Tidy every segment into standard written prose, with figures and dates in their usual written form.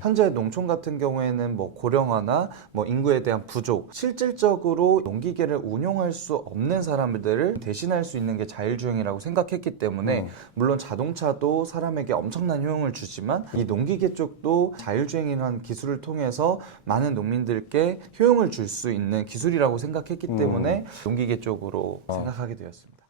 현재 농촌 같은 경우에는 뭐 고령화나 뭐 인구에 대한 부족, 실질적으로 농기계를 운용할 수 없는 사람들을 대신할 수 있는 게 자율주행이라고 생각했기 때문에 물론 자동차도 사람에게 엄청난 효용을 주지만 이 농기계 쪽도 자율주행이라는 기술을 통해서 많은 농민들께 효용을 줄 수 있는 기술이라고 생각했기 때문에 농기계 쪽으로 생각하게 되었습니다.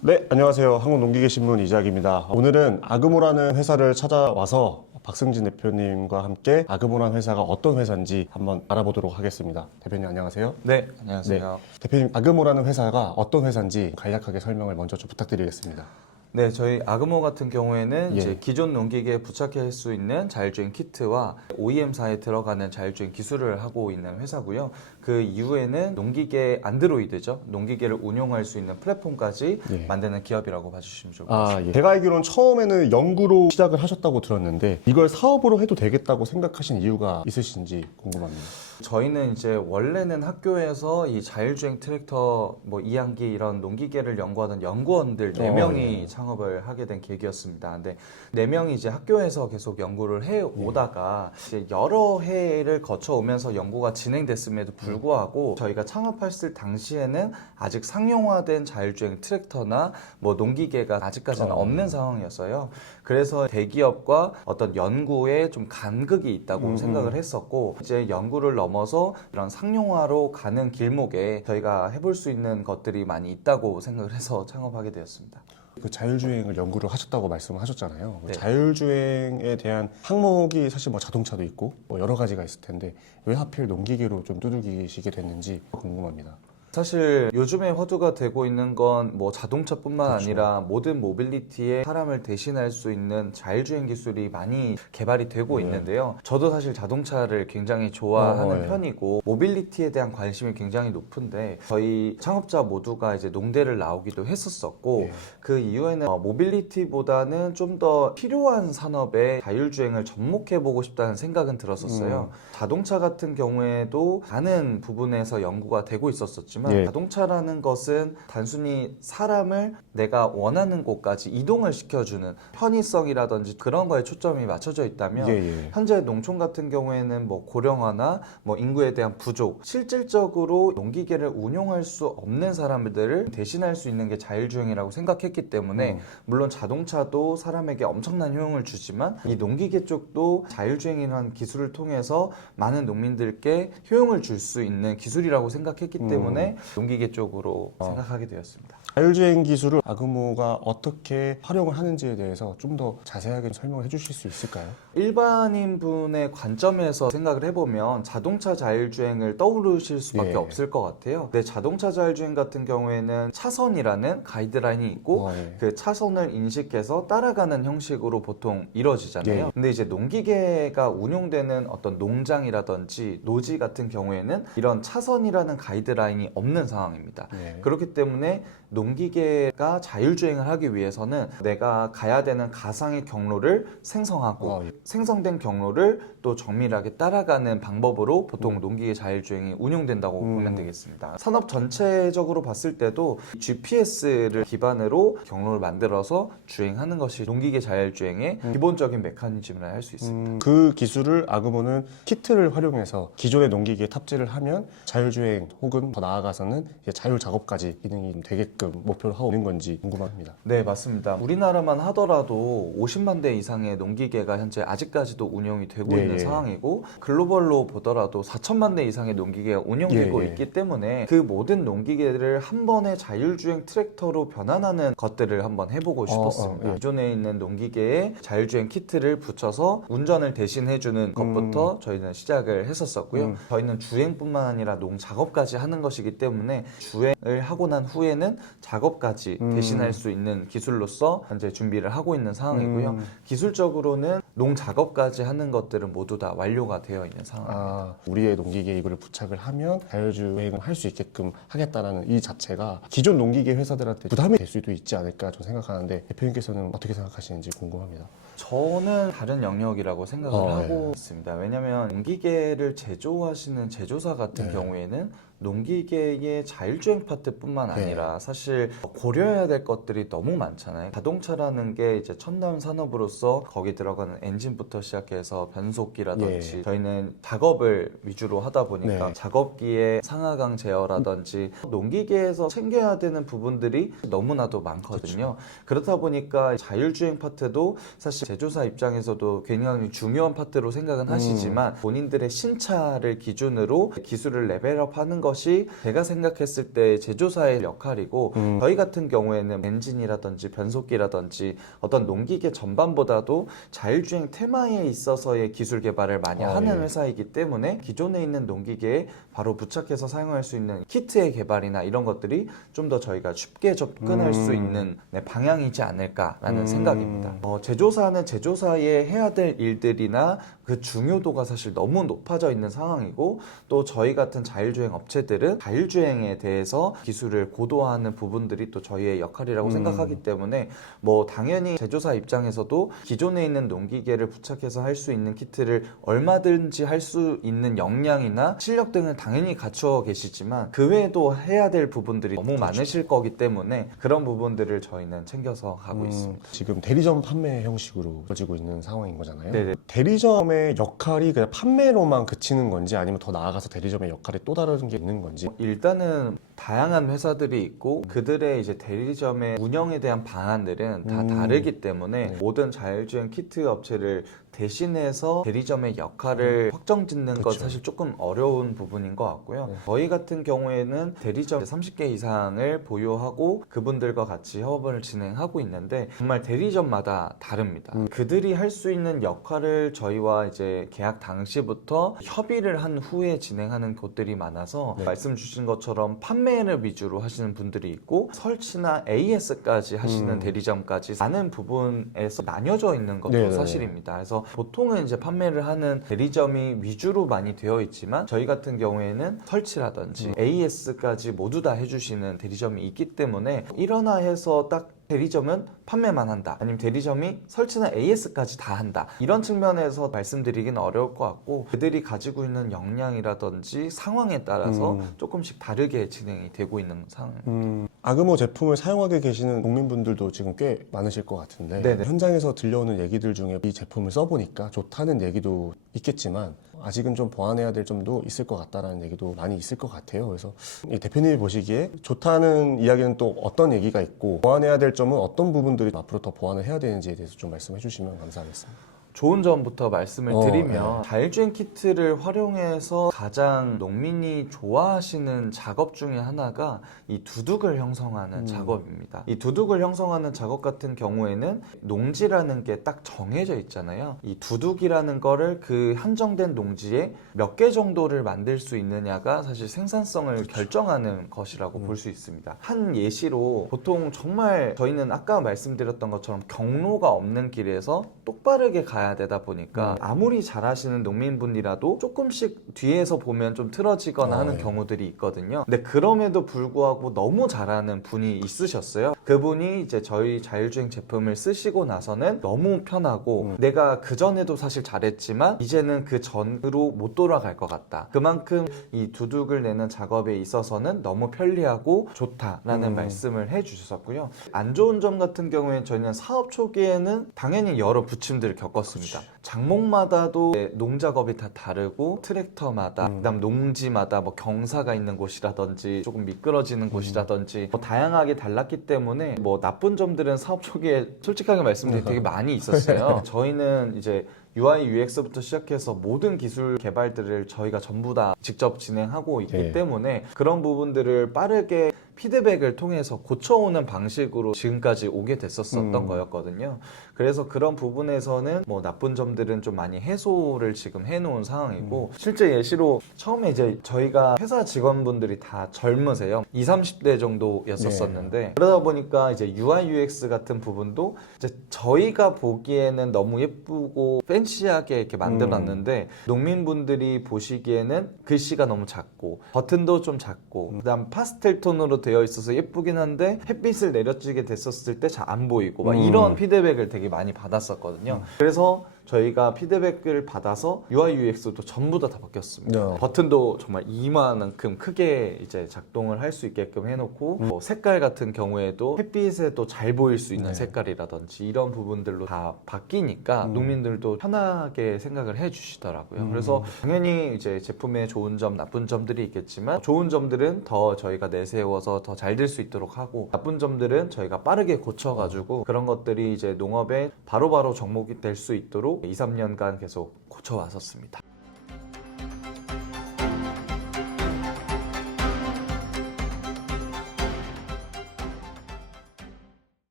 네, 안녕하세요. 한국농기계신문 이작입니다. 오늘은 아그모라는 회사를 찾아와서 박승진 대표님과 함께 아그모라는 회사가 어떤 회사인지 한번 알아보도록 하겠습니다. 대표님 안녕하세요. 네, 안녕하세요. 대표님, 아그모라는 회사가 어떤 회사인지 간략하게 설명을 먼저 좀 부탁드리겠습니다. 네, 저희 아그모 같은 경우에는 이제 기존 농기계에 부착할 수 있는 자율주행 키트와 OEM사에 들어가는 자율주행 기술을 하고 있는 회사고요. 그 이후에는 농기계 안드로이드죠. 농기계를 운용할 수 있는 플랫폼까지 만드는 기업이라고 봐주시면 좋을 것 같습니다. 제가 알기로는 처음에는 연구로 시작을 하셨다고 들었는데 이걸 사업으로 해도 되겠다고 생각하신 이유가 있으신지 궁금합니다. 저희는 이제 원래는 학교에서 이 자율주행 트랙터 뭐 2학기 이런 농기계를 연구하던 연구원들 4명이 창업을 하게 된 계기였습니다. 근데 4명이 이제 학교에서 계속 연구를 해 오다가 이제 여러 해를 거쳐오면서 연구가 진행됐음에도 불구하고 저희가 창업했을 당시에는 아직 상용화된 자율주행 트랙터나 뭐 농기계가 아직까지는 없는 상황이었어요. 그래서 대기업과 어떤 연구에 좀 간극이 있다고 생각을 했었고 이제 연구를 넘어서 이런 상용화로 가는 길목에 저희가 해볼 수 있는 것들이 많이 있다고 생각을 해서 창업하게 되었습니다. 그 자율주행을 연구를 하셨다고 말씀을 하셨잖아요. 네. 자율주행에 대한 항목이 사실 뭐 자동차도 있고 뭐 여러 가지가 있을 텐데 왜 하필 농기계로 좀 두들기시게 됐는지 궁금합니다. 사실 요즘에 화두가 되고 있는 건 뭐 자동차뿐만 아니라 모든 모빌리티에 사람을 대신할 수 있는 자율주행 기술이 많이 개발이 되고 있는데요. 저도 사실 자동차를 굉장히 좋아하는 편이고 모빌리티에 대한 관심이 굉장히 높은데 저희 창업자 모두가 이제 농대를 나오기도 했었었고 그 이후에는 모빌리티보다는 좀 더 필요한 산업에 자율주행을 접목해 보고 싶다는 생각은 들었었어요. 자동차 같은 경우에도 많은 부분에서 연구가 되고 있었지만 자동차라는 것은 단순히 사람을 내가 원하는 곳까지 이동을 시켜주는 편의성이라든지 그런 거에 초점이 맞춰져 있다면 현재 농촌 같은 경우에는 뭐 고령화나 뭐 인구에 대한 부족, 실질적으로 농기계를 운용할 수 없는 사람들을 대신할 수 있는 게 자율주행이라고 생각했기 때문에 물론 자동차도 사람에게 엄청난 효용을 주지만 이 농기계 쪽도 자율주행이라는 기술을 통해서 많은 농민들께 효용을 줄 수 있는 기술이라고 생각했기 때문에 농기계 쪽으로 생각하게 되었습니다. 자율주행 기술을 아그모가 어떻게 활용을 하는지에 대해서 좀 더 자세하게 설명을 해주실 수 있을까요? 일반인 분의 관점에서 생각을 해보면 자동차 자율주행을 떠오르실 수밖에 없을 것 같아요. 근데 자동차 자율주행 같은 경우에는 차선이라는 가이드라인이 있고 그 차선을 인식해서 따라가는 형식으로 보통 이루어지잖아요. 근데 이제 농기계가 운용되는 어떤 농장이라든지 노지 같은 경우에는 이런 차선이라는 가이드라인이 없는 상황입니다. 그렇기 때문에 농기계가 자율주행을 하기 위해서는 내가 가야 되는 가상의 경로를 생성하고 생성된 경로를 또 정밀하게 따라가는 방법으로 보통 농기계 자율주행이 운용된다고 보면 되겠습니다. 산업 전체적으로 봤을 때도 GPS를 기반으로 경로를 만들어서 주행하는 것이 농기계 자율주행의 기본적인 메커니즘을 할 수 있습니다. 그 기술을 아그모는 키트를 활용해서 기존의 농기계에 탑재를 하면 자율주행 혹은 더 나아가서는 이제 자율 작업까지 기능이 되게끔 목표를 하고 있는 건지 궁금합니다. 네, 맞습니다. 우리나라만 하더라도 50만 대 이상의 농기계가 현재 아직까지도 운영이 되고 있는 상황이고 글로벌로 보더라도 4천만 대 이상의 농기계가 운영되고 있기 때문에 그 모든 농기계를 한 번에 자율주행 트랙터로 변환하는 것들을 한번 해보고 싶었습니다. 기존에 있는 농기계에 자율주행 키트를 붙여서 운전을 대신해주는 것부터 저희는 시작을 했었었고요. 저희는 주행뿐만 아니라 농작업까지 하는 것이기 때문에 주행을 하고 난 후에는 작업까지 대신할 수 있는 기술로서 현재 준비를 하고 있는 상황이고요. 기술적으로는 농 작업까지 하는 것들은 모두 다 완료가 되어 있는 상황입니다. 우리의 농기계에 이거를 부착을 하면 자율주행을 할 수 있게끔 하겠다라는 이 자체가 기존 농기계 회사들한테 부담이 될 수도 있지 않을까 저는 생각하는데 대표님께서는 어떻게 생각하시는지 궁금합니다. 저는 다른 영역이라고 생각을 하고 네. 있습니다. 왜냐하면 농기계를 제조하시는 제조사 같은 네. 경우에는 농기계의 자율주행 파트뿐만 네. 아니라 사실 고려해야 될 것들이 너무 많잖아요. 자동차라는 게 이제 첨단 산업으로서 거기 들어가는 엔진부터 시작해서 변속기라든지 저희는 작업을 위주로 하다 보니까 네. 작업기의 상하강 제어라든지 농기계에서 챙겨야 되는 부분들이 너무나도 많거든요. 그렇다 보니까 자율주행 파트도 사실 제조사 입장에서도 굉장히 중요한 파트로 생각은 하시지만 본인들의 신차를 기준으로 기술을 레벨업하는 것이 제가 생각했을 때 제조사의 역할이고 저희 같은 경우에는 엔진이라든지 변속기라든지 어떤 농기계 전반보다도 자율주행 테마에 있어서의 기술 개발을 많이 하는 회사이기 때문에 기존에 있는 농기계에 바로 부착해서 사용할 수 있는 키트의 개발이나 이런 것들이 좀 더 저희가 쉽게 접근할 수 있는 방향이지 않을까라는 생각입니다. 제조사는 제조사에 해야 될 일들이나 그 중요도가 사실 너무 높아져 있는 상황이고 또 저희 같은 자율주행 업체들은 자율주행에 대해서 기술을 고도화하는 부분들이 또 저희의 역할이라고 생각하기 때문에 뭐 당연히 제조사 입장에서도 기존에 있는 농기계를 부착해서 할 수 있는 키트를 얼마든지 할 수 있는 역량이나 실력 등을 당연히 갖추어 계시지만 그 외에도 해야 될 부분들이 너무 많으실 거기 때문에 그런 부분들을 저희는 챙겨서 가고 있습니다. 지금 대리점 판매 형식으로 이루어지고 있는 상황인 거잖아요. 네네. 대리점의 역할이 그냥 판매로만 그치는 건지 아니면 더 나아가서 대리점의 역할이 또 다른 게 있는 건지. 일단은 다양한 회사들이 있고 그들의 이제 대리점의 운영에 대한 방안들은 다 다르기 때문에 모든 자율주행 키트 업체를 대신해서 대리점의 역할을 확정짓는 건 사실 조금 어려운 부분인 것 같고요. 저희 같은 경우에는 대리점 30개 이상을 보유하고 그분들과 같이 협업을 진행하고 있는데 정말 대리점마다 다릅니다. 그들이 할 수 있는 역할을 저희와 이제 계약 당시부터 협의를 한 후에 진행하는 곳들이 많아서 말씀 주신 것처럼 판매를 위주로 하시는 분들이 있고 설치나 AS까지 하시는 대리점까지 많은 부분에서 나뉘어져 있는 것도 사실입니다. 그래서 보통은 이제 판매를 하는 대리점이 위주로 많이 되어 있지만 저희 같은 경우에는 설치라든지 AS까지 모두 다 해주시는 대리점이 있기 때문에 일어나 해서 딱 대리점은 판매만 한다 아니면 대리점이 설치나 AS까지 다 한다 이런 측면에서 말씀드리기는 어려울 것 같고 그들이 가지고 있는 역량이라든지 상황에 따라서 조금씩 다르게 진행이 되고 있는 상황입니다. 아그모 제품을 사용하게 계시는 국민분들도 지금 꽤 많으실 것 같은데 네네. 현장에서 들려오는 얘기들 중에 이 제품을 써보니까 좋다는 얘기도 있겠지만 아직은 좀 보완해야 될 점도 있을 것 같다라는 얘기도 많이 있을 것 같아요. 그래서 이 대표님이 보시기에 좋다는 이야기는 또 어떤 얘기가 있고 보완해야 될 점은 어떤 부분들이 앞으로 더 보완을 해야 되는지에 대해서 좀 말씀해 주시면 감사하겠습니다. 좋은 점부터 말씀을 드리면 자율주행 키트를 활용해서 가장 농민이 좋아하시는 작업 중에 하나가 이 두둑을 형성하는 작업입니다. 이 두둑을 형성하는 작업 같은 경우에는 농지라는 게 딱 정해져 있잖아요. 이 두둑이라는 거를 그 한정된 농지에 몇 개 정도를 만들 수 있느냐가 사실 생산성을 결정하는 것이라고 볼 수 있습니다. 한 예시로 보통 정말 저희는 아까 말씀드렸던 것처럼 경로가 없는 길에서 똑바르게 가야 되다 보니까 아무리 잘하시는 농민분이라도 조금씩 뒤에서 보면 좀 틀어지거나 하는 경우들이 있거든요. 근데 그럼에도 불구하고 너무 잘하는 분이 있으셨어요. 그분이 이제 저희 자율주행 제품을 쓰시고 나서는 너무 편하고 내가 그전에도 사실 잘했지만 이제는 그 전으로 못 돌아갈 것 같다. 그만큼 이 두둑을 내는 작업에 있어서는 너무 편리하고 좋다라는 말씀을 해주셨고요. 안 좋은 점 같은 경우에 저희는 사업 초기에는 당연히 여러 부침들을 겪었습니다. 작목마다도 농작업이 다 다르고 트랙터마다 그다음 농지마다 뭐 경사가 있는 곳이라든지 조금 미끄러지는 곳이라든지 뭐 다양하게 달랐기 때문에 뭐 나쁜 점들은 사업 초기에 솔직하게 말씀드리면 되게 많이 있었어요. 저희는 이제 UI, UX부터 시작해서 모든 기술 개발들을 저희가 전부 다 직접 진행하고 있기 때문에 그런 부분들을 빠르게 피드백을 통해서 고쳐오는 방식으로 지금까지 오게 됐었던 거였거든요. 그래서 그런 부분에서는 뭐 나쁜 점들은 좀 많이 해소를 지금 해놓은 상황이고 실제 예시로 처음에 이제 저희가 회사 직원분들이 다 젊으세요. 20, 30대 정도였었는데 그러다 보니까 이제 UI, UX 같은 부분도 이제 저희가 보기에는 너무 예쁘고 팬시하게 이렇게 만들어놨는데 농민분들이 보시기에는 글씨가 너무 작고 버튼도 좀 작고 그다음 파스텔 톤으로 되어 있어서 예쁘긴 한데 햇빛을 내려지게 됐었을 때 잘 안 보이고 막 이런 피드백을 되게 많이 받았었거든요. 그래서 저희가 피드백을 받아서 UI, UX도 전부 다 바뀌었습니다. 버튼도 정말 이만큼 크게 이제 작동을 할 수 있게끔 해놓고 뭐 색깔 같은 경우에도 햇빛에도 잘 보일 수 있는 색깔이라든지 이런 부분들로 다 바뀌니까 농민들도 편하게 생각을 해주시더라고요. 그래서 당연히 이제 제품에 좋은 점, 나쁜 점들이 있겠지만 좋은 점들은 더 저희가 내세워서 더 잘 될 수 있도록 하고 나쁜 점들은 저희가 빠르게 고쳐가지고 그런 것들이 이제 농업에 바로바로 접목이 될 수 있도록 2, 3년간 계속 고쳐왔었습니다.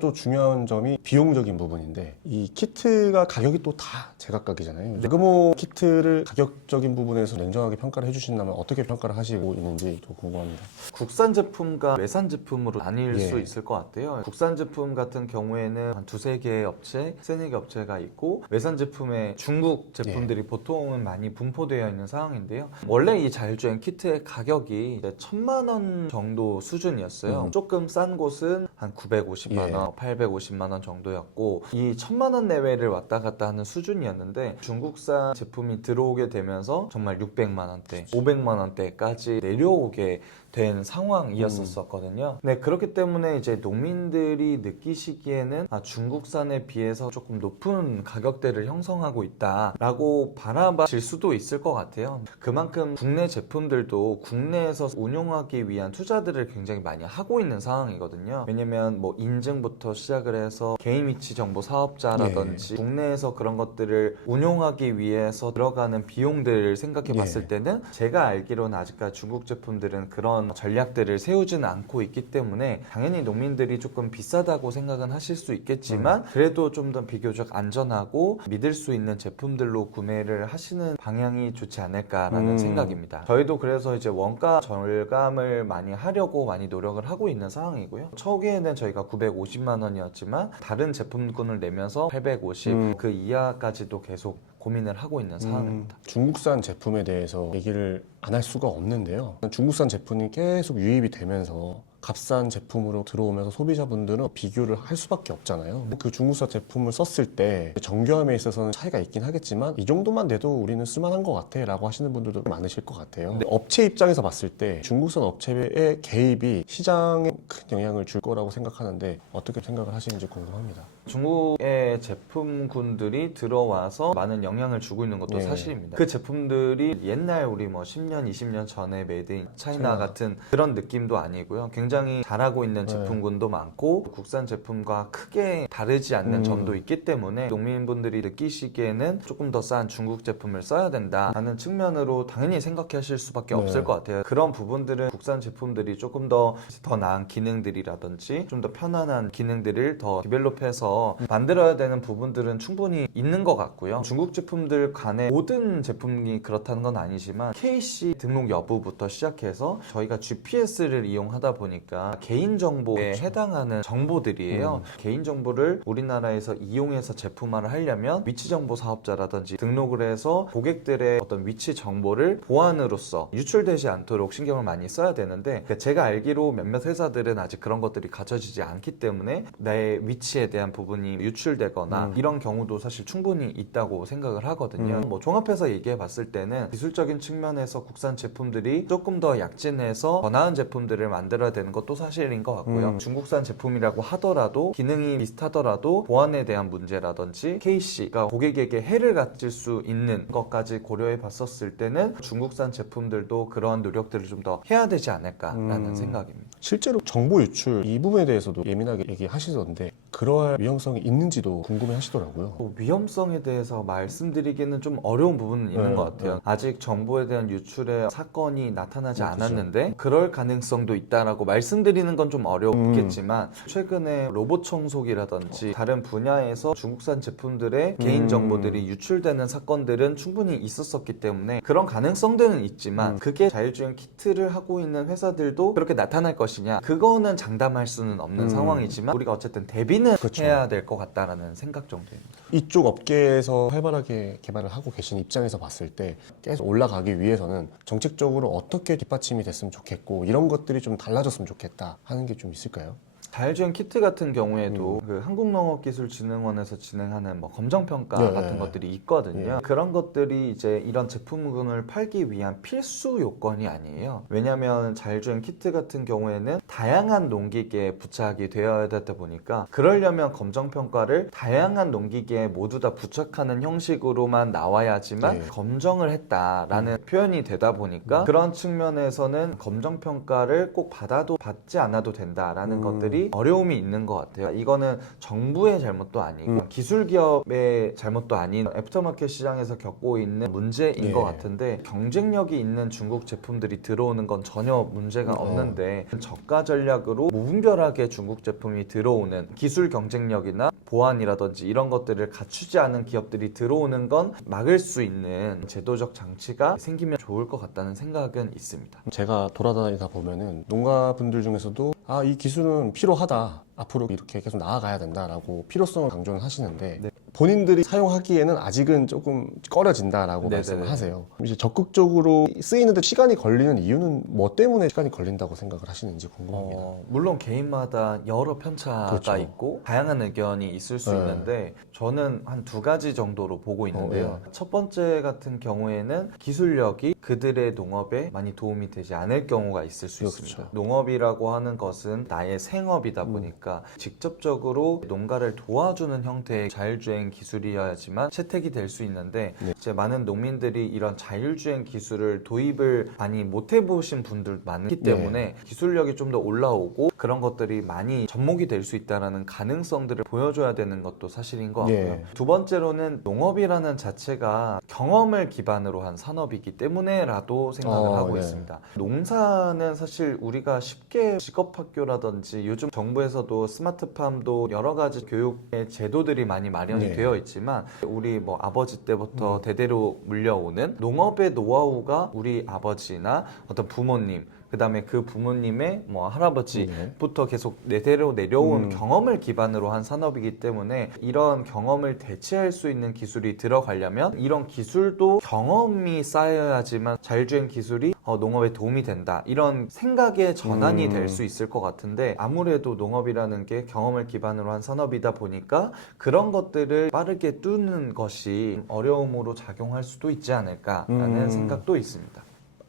또 중요한 점이 비용적인 부분인데 이 키트가 가격이 또 다 제각각이잖아요. 아그모 키트를 가격적인 부분에서 냉정하게 평가를 해주신다면 어떻게 평가를 하시고 있는지 또 궁금합니다. 국산 제품과 외산 제품으로 나뉠 예. 수 있을 것 같아요. 국산 제품 같은 경우에는 한 두세 개의 업체, 세네 개 업체가 있고 외산 제품에 중국 제품들이 보통은 많이 분포되어 있는 상황인데요. 원래 이 자율주행 키트의 가격이 1,000만 원 정도 수준이었어요. 조금 싼 곳은 한 950만 원, 850만 원 정도였고 이 1,000만 원 내외를 왔다 갔다 하는 수준이었는데 중국산 제품이 들어오게 되면서 정말 600만 원대, 500만 원대까지 내려오게 된 상황이었었거든요. 네, 그렇기 때문에 이제 농민들이 느끼시기에는 중국산에 비해서 조금 높은 가격대를 형성하고 있다라고 바라봐질 수도 있을 것 같아요. 그만큼 국내 제품들도 국내에서 운용하기 위한 투자들을 굉장히 많이 하고 있는 상황이거든요. 왜냐면 뭐 인증부터 시작을 해서 개인 위치 정보 사업자라든지 국내에서 그런 것들을 운용하기 위해서 들어가는 비용들을 생각해 봤을 때는 제가 알기로는 아직까지 중국 제품들은 그런 전략들을 세우지는 않고 있기 때문에 당연히 농민들이 조금 비싸다고 생각은 하실 수 있겠지만 그래도 좀 더 비교적 안전하고 믿을 수 있는 제품들로 구매를 하시는 방향이 좋지 않을까라는 생각입니다. 저희도 그래서 이제 원가 절감을 많이 하려고 많이 노력을 하고 있는 상황이고요. 초기에는 저희가 950만 원이었지만 다른 제품군을 내면서 850 그 이하까지도 계속 고민을 하고 있는 상황입니다. 중국산 제품에 대해서 얘기를 안 할 수가 없는데요. 중국산 제품이 계속 유입이 되면서 값싼 제품으로 들어오면서 소비자분들은 비교를 할 수밖에 없잖아요. 그 중국산 제품을 썼을 때 정교함에 있어서는 차이가 있긴 하겠지만 이 정도만 돼도 우리는 쓸만한 것 같아 라고 하시는 분들도 많으실 것 같아요. 근데 업체 입장에서 봤을 때 중국산 업체의 개입이 시장에 큰 영향을 줄 거라고 생각하는데 어떻게 생각을 하시는지 궁금합니다. 중국의 제품군들이 들어와서 많은 영향을 주고 있는 것도 사실입니다. 그 제품들이 옛날 우리 뭐 10년, 20년 전에 메이드 인 차이나 같은 그런 느낌도 아니고요. 굉장히 잘하고 있는 제품군도 많고 국산 제품과 크게 다르지 않는 점도 있기 때문에 농민분들이 느끼시기에는 조금 더 싼 중국 제품을 써야 된다라는 측면으로 당연히 생각하실 수밖에 없을 것 같아요. 그런 부분들은 국산 제품들이 조금 더 나은 기능들이라든지 좀 더 편안한 기능들을 더 디벨롭해서 만들어야 되는 부분들은 충분히 있는 것 같고요. 중국 제품들 간에 모든 제품이 그렇다는 건 아니지만 KC 등록 여부부터 시작해서 저희가 GPS를 이용하다 보니까 개인정보에 해당하는 정보들이에요. 개인정보를 우리나라에서 이용해서 제품화를 하려면 위치정보 사업자라든지 등록을 해서 고객들의 어떤 위치 정보를 보안으로서 유출되지 않도록 신경을 많이 써야 되는데 제가 알기로 몇몇 회사들은 아직 그런 것들이 갖춰지지 않기 때문에 내 위치에 대한 부분이 유출되거나 이런 경우도 사실 충분히 있다고 생각을 하거든요. 뭐 종합해서 얘기해 봤을 때는 기술적인 측면에서 국산 제품들이 조금 더 약진해서 더 나은 제품들을 만들어야 되는 것도 사실인 것 같고요. 중국산 제품이라고 하더라도 기능이 비슷하더라도 보안에 대한 문제라든지 KC가 고객에게 해를 가질 수 있는 것까지 고려해 봤었을 때는 중국산 제품들도 그러한 노력들을 좀 더 해야 되지 않을까라는 생각입니다. 실제로 정보 유출 이 부분에 대해서도 예민하게 얘기하시던데 그러할 위험성이 있는지도 궁금해 하시더라고요. 위험성에 대해서 말씀드리기는 좀 어려운 부분은 있는 네, 것 같아요. 네. 아직 정보에 대한 유출의 사건이 나타나지 그렇죠. 않았는데 그럴 가능성도 있다라고 말씀드리는 건 좀 어렵겠지만 최근에 로봇 청소기라든지 다른 분야에서 중국산 제품들의 개인 정보들이 유출되는 사건들은 충분히 있었었기 때문에 그런 가능성들은 있지만 그게 자율주행 키트를 하고 있는 회사들도 그렇게 나타날 것이냐, 그거는 장담할 수는 없는 상황이지만 우리가 어쨌든 대비는 그렇죠. 해야 될 것 같다라는 생각 정도입니다. 이쪽 업계에서 활발하게 개발을 하고 계신 입장에서 봤을 때 계속 올라가기 위해서는 정책적으로 어떻게 뒷받침이 됐으면 좋겠고 이런 것들이 좀 달라졌으면 좋겠다 하는 게 좀 있을까요? 자율주행 키트 같은 경우에도 그 한국농업기술진흥원에서 진행하는 뭐 검정평가 네. 같은 것들이 있거든요. 네. 그런 것들이 이제 이런 제품군을 팔기 위한 필수 요건이 아니에요. 왜냐하면 자율주행 키트 같은 경우에는 다양한 농기계에 부착이 되어야 되다 보니까 그러려면 검정평가를 다양한 농기계에 모두 다 부착하는 형식으로만 나와야지만 네. 검정을 했다라는 표현이 되다 보니까 그런 측면에서는 검정평가를 꼭 받아도 받지 않아도 된다라는 것들이 어려움이 있는 것 같아요. 이거는 정부의 잘못도 아니고 기술 기업의 잘못도 아닌 애프터마켓 시장에서 겪고 있는 문제인 네. 것 같은데 경쟁력이 있는 중국 제품들이 들어오는 건 전혀 문제가 없는데 저가 전략으로 무분별하게 중국 제품이 들어오는 기술 경쟁력이나 보안이라든지 이런 것들을 갖추지 않은 기업들이 들어오는 건 막을 수 있는 제도적 장치가 생기면 좋을 것 같다는 생각은 있습니다. 제가 돌아다니다 보면은 농가분들 중에서도 이 기술은 필요하다. 앞으로 이렇게 계속 나아가야 된다라고 필요성을 강조는 하시는데 네. 본인들이 사용하기에는 아직은 조금 꺼려진다라고 네네네. 말씀을 하세요. 이제 적극적으로 쓰이는데 시간이 걸리는 이유는 뭐 때문에 시간이 걸린다고 생각을 하시는지 궁금합니다. 물론 개인마다 여러 편차가 그렇죠. 있고 다양한 의견이 있을 수 네. 있는데 저는 한 두 가지 정도로 보고 있는데요. 네. 첫 번째 같은 경우에는 기술력이 그들의 농업에 많이 도움이 되지 않을 경우가 있을 수 그렇죠. 있습니다. 농업이라고 하는 것은 나의 생업이다 보니까 직접적으로 농가를 도와주는 형태의 자율주행 기술이어야지만 채택이 될 수 있는데 이제 많은 농민들이 이런 자율주행 기술을 도입을 많이 못 해보신 분들 많기 때문에 기술력이 좀 더 올라오고 그런 것들이 많이 접목이 될 수 있다는 가능성들을 보여줘야 되는 것도 사실인 것 같고요. 두 번째로는 농업이라는 자체가 경험을 기반으로 한 산업이기 때문에라도 생각을 하고 있습니다. 농사는 사실 우리가 쉽게 직업학교라든지 요즘 정부에서도 스마트팜도 여러 가지 교육의 제도들이 많이 마련이 되어 있지만 우리 뭐 아버지 때부터 대대로 물려오는 농업의 노하우가 우리 아버지나 어떤 부모님 그 다음에 그 부모님의 뭐 할아버지부터 계속 대대로 내려온 경험을 기반으로 한 산업이기 때문에 이런 경험을 대체할 수 있는 기술이 들어가려면 이런 기술도 경험이 쌓여야지만 자율주행 기술이 농업에 도움이 된다 이런 생각의 전환이 될 수 있을 것 같은데 아무래도 농업이라는 게 경험을 기반으로 한 산업이다 보니까 그런 것들을 빠르게 뚫는 것이 어려움으로 작용할 수도 있지 않을까라는 생각도 있습니다.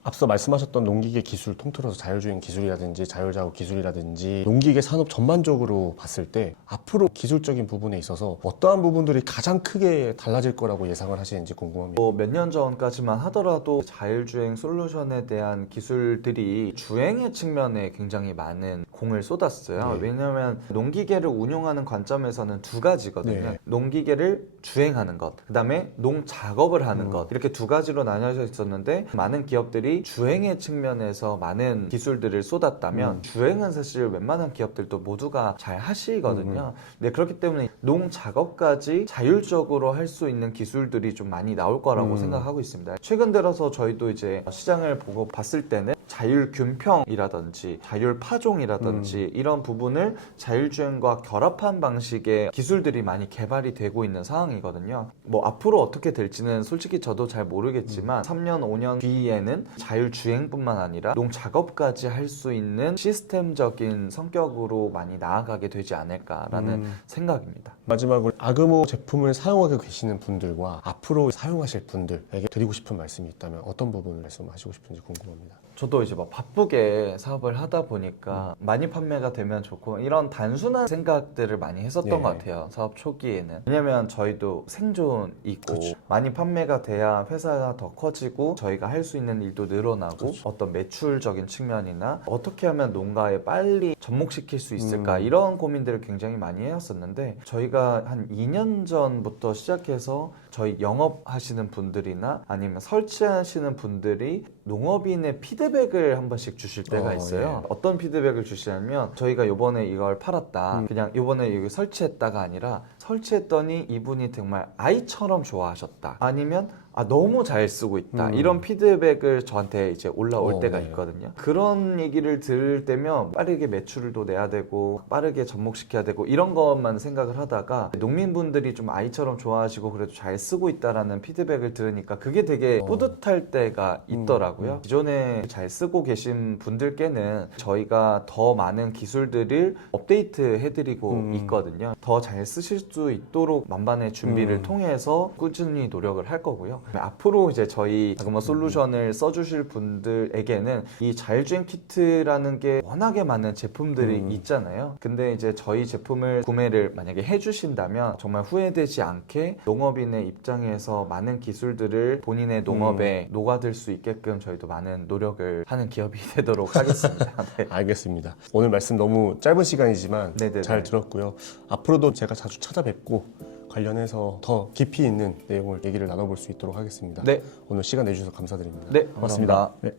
앞서 말씀하셨던 농기계 기술 통틀어서 자율주행 기술이라든지 자율작업 기술이라든지 농기계 산업 전반적으로 봤을 때 앞으로 기술적인 부분에 있어서 어떠한 부분들이 가장 크게 달라질 거라고 예상을 하시는지 궁금합니다. 몇 년 전까지만 하더라도 자율주행 솔루션에 대한 기술들이 주행의 측면에 굉장히 많은 공을 쏟았어요. 왜냐하면 농기계를 운용하는 관점에서는 두 가지거든요. 농기계를 주행하는 것, 그 다음에 농작업을 하는 것 이렇게 두 가지로 나뉘어져 있었는데 많은 기업들이 주행의 측면에서 많은 기술들을 쏟았다면 주행은 사실 웬만한 기업들도 모두가 잘 하시거든요. 네, 그렇기 때문에 농작업까지 자율적으로 할 수 있는 기술들이 좀 많이 나올 거라고 생각하고 있습니다. 최근 들어서 저희도 이제 시장을 보고 봤을 때는 자율균평이라든지 자율파종이라든지 이런 부분을 자율주행과 결합한 방식의 기술들이 많이 개발이 되고 있는 상황이거든요. 뭐 앞으로 어떻게 될지는 솔직히 저도 잘 모르겠지만 3년, 5년 뒤에는 자율주행뿐만 아니라 농작업까지 할 수 있는 시스템적인 성격으로 많이 나아가게 되지 않을까라는 생각입니다. 마지막으로 아그모 제품을 사용하고 계시는 분들과 앞으로 사용하실 분들에게 드리고 싶은 말씀이 있다면 어떤 부분을 말씀하시고 싶은지 궁금합니다. 저도 이제 막 바쁘게 사업을 하다 보니까 많이 판매가 되면 좋고 이런 단순한 생각들을 많이 했었던 예. 것 같아요. 사업 초기에는. 왜냐면 저희도 생존이 있고 그렇죠. 많이 판매가 돼야 회사가 더 커지고 저희가 할 수 있는 일도 늘어나고 그렇죠. 어떤 매출적인 측면이나 어떻게 하면 농가에 빨리 접목시킬 수 있을까 음. 이런 고민들을 굉장히 많이 해왔었는데 저희가 한 2년 전부터 시작해서 저희 영업하시는 분들이나 아니면 설치하시는 분들이 농업인의 피드백을 한 번씩 주실 때가 있어요. 어떤 피드백을 주시냐면 저희가 요번에 이걸 팔았다. 그냥 요번에 여기 설치했다가 아니라 설치했더니 이분이 정말 아이처럼 좋아하셨다. 아니면 너무 잘 쓰고 있다. 이런 피드백을 저한테 이제 올라올 때가 네. 있거든요. 그런 얘기를 들을 때면 빠르게 매출도 내야 되고 빠르게 접목시켜야 되고 이런 것만 생각을 하다가 농민분들이 좀 아이처럼 좋아하시고 그래도 잘 쓰고 있다라는 피드백을 들으니까 그게 되게 뿌듯할 때가 있더라고요. 기존에 잘 쓰고 계신 분들께는 저희가 더 많은 기술들을 업데이트 해드리고 있거든요. 더 잘 쓰실 수 있도록 만반의 준비를 통해서 꾸준히 노력을 할 거고요. 앞으로 이제 저희 아그모 솔루션을 써주실 분들에게는 이 자율주행 키트라는 게 워낙에 많은 제품들이 있잖아요. 근데 이제 저희 제품을 구매를 만약에 해주신다면 정말 후회되지 않게 농업인의 입장에서 많은 기술들을 본인의 농업에 녹아들 수 있게끔 저희도 많은 노력을 하는 기업이 되도록 하겠습니다. 네. 알겠습니다. 오늘 말씀 너무 짧은 시간이지만 네네네. 잘 들었고요. 앞으로도 제가 자주 찾아뵙고 관련해서 더 깊이 있는 내용을 얘기를 나눠볼 수 있도록 하겠습니다. 네. 오늘 시간 내주셔서 감사드립니다. 네, 고맙습니다. 감사합니다.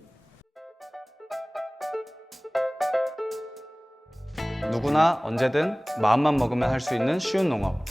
네. 누구나 언제든 마음만 먹으면 할 수 있는 쉬운 농업.